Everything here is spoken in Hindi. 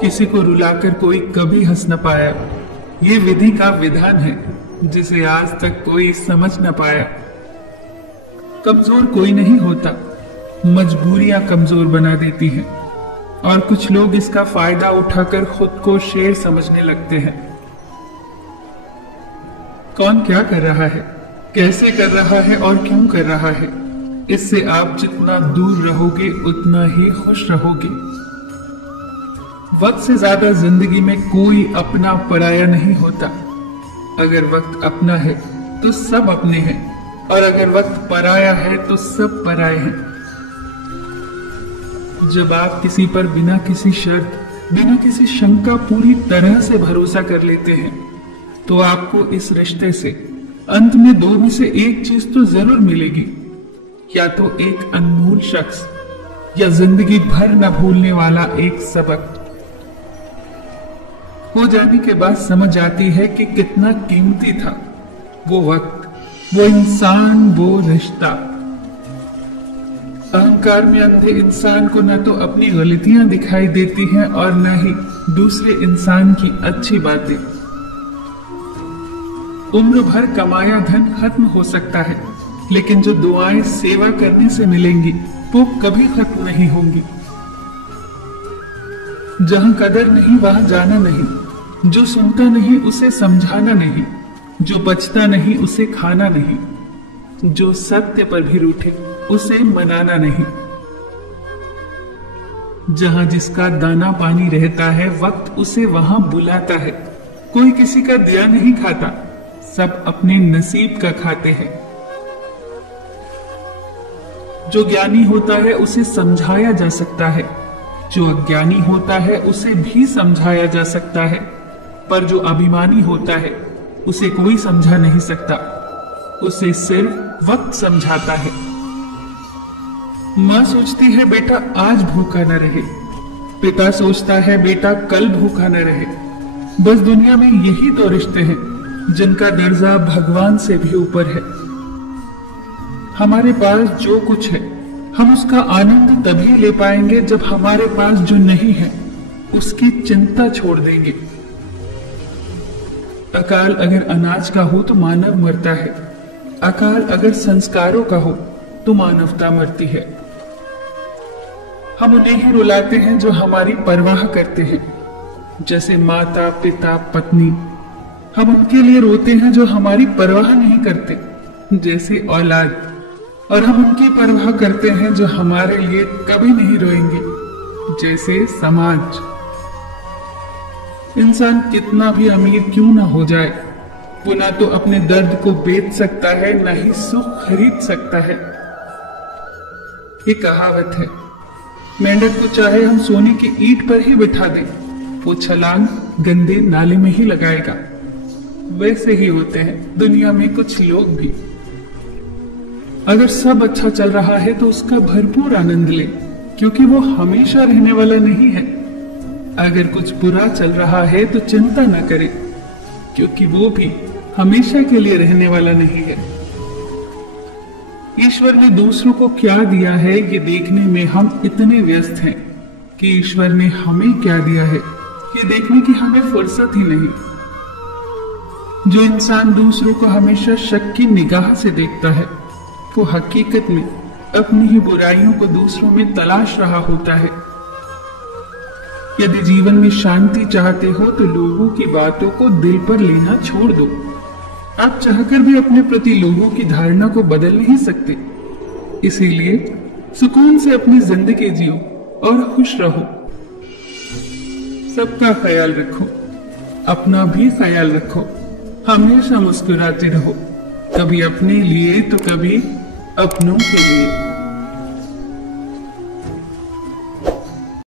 किसी को रुलाकर कोई कभी हंस न पाया। ये विधि का विधान है जिसे आज तक कोई समझ न पाया। कमजोर कोई नहीं होता, मजबूरियां कमजोर बना देती हैं और कुछ लोग इसका फायदा उठाकर खुद को शेर समझने लगते हैं। कौन क्या कर रहा है, कैसे कर रहा है और क्यों कर रहा है, इससे आप जितना दूर रहोगे उतना ही खुश रहोगे। वक्त से ज्यादा जिंदगी में कोई अपना पराया नहीं होता। अगर वक्त अपना है तो सब अपने हैं और अगर वक्त पराया है तो सब पराए हैं। जब आप किसी पर बिना किसी शर्त, बिना किसी शंका पूरी तरह से भरोसा कर लेते हैं तो आपको इस रिश्ते से अंत में दो में से एक चीज तो जरूर मिलेगी, या तो एक अनमोल शख्स या जिंदगी भर न भूलने वाला एक सबक। हो जाने के बाद समझ आती है कि कितना कीमती था वो वक्त, वो इंसान, वो रिश्ता। अहंकार में अंधे इंसान को न तो अपनी गलतियां दिखाई देती हैं और न ही दूसरे इंसान की अच्छी बातें। उम्र भर कमाया धन खत्म हो सकता है, लेकिन जो दुआएं सेवा करने से मिलेंगी वो कभी खत्म नहीं होंगी। जहां कदर नहीं वहां जाना नहीं, जो सुनता नहीं उसे समझाना नहीं, जो बचता नहीं उसे खाना नहीं, जो सत्य पर भी रूठे उसे मनाना नहीं। जहां जिसका दाना पानी रहता है वक्त उसे वहां बुलाता है। कोई किसी का दिया नहीं खाता, सब अपने नसीब का खाते हैं। जो ज्ञानी होता है उसे समझाया जा सकता है, जो अज्ञानी होता है उसे भी समझाया जा सकता है, पर जो अभिमानी होता है उसे कोई समझा नहीं सकता, उसे सिर्फ वक्त समझाता है। माँ सोचती है बेटा आज भूखा न रहे, पिता सोचता है बेटा कल भूखा न रहे। बस दुनिया में यही तो रिश्ते हैं जिनका दर्जा भगवान से भी ऊपर है। हमारे पास जो कुछ है हम उसका आनंद तभी ले पाएंगे जब हमारे पास जो नहीं है उसकी चिंता छोड़ देंगे। अकाल अगर अनाज का हो तो मानव मरता है, अकाल अगर संस्कारों का हो तो मानवता मरती है। हम उन्हें ही रुलाते हैं जो हमारी परवाह करते हैं, जैसे माता, पिता, पत्नी। हम उनके लिए रोते हैं जो हमारी परवाह नहीं करते, जैसे औलाद। और हम उनकी परवाह करते हैं जो हमारे लिए कभी नहीं रोएंगे, जैसे समाज। इंसान कितना भी अमीर क्यों ना हो जाए, वो ना तो अपने दर्द को बेच सकता है ना ही सुख खरीद सकता है। ये कहावत है, मेंढक को चाहे हम सोने की ईंट पर ही बिठा दें, वो छलांग गंदे नाले में ही लगाएगा। वैसे ही होते हैं दुनिया में कुछ लोग भी। अगर सब अच्छा चल रहा है तो उसका भरपूर आनंद ले, क्योंकि वो हमेशा रहने वाला नहीं है। अगर कुछ बुरा चल रहा है तो चिंता न करे, क्योंकि वो भी हमेशा के लिए रहने वाला नहीं है। ईश्वर ने दूसरों को क्या दिया है ये देखने में हम इतने व्यस्त हैं कि ईश्वर ने हमें क्या दिया है ये देखने की हमें फुर्सत ही नहीं। जो इंसान दूसरों को हमेशा शक की निगाह से देखता है वो हकीकत में अपनी ही बुराइयों को दूसरों में तलाश रहा होता है। यदि जीवन में शांति चाहते हो तो लोगों की बातों को दिल पर लेना छोड़ दो। आप चाहकर भी अपने प्रति लोगों की धारणा को बदल नहीं सकते, इसीलिए सुकून से अपनी जिंदगी जियो और खुश रहो। सबका ख्याल रखो, अपना भी ख्याल रखो। हमेशा मुस्कुराते रहो, कभी अपने लिए तो कभी अपनों के लिए।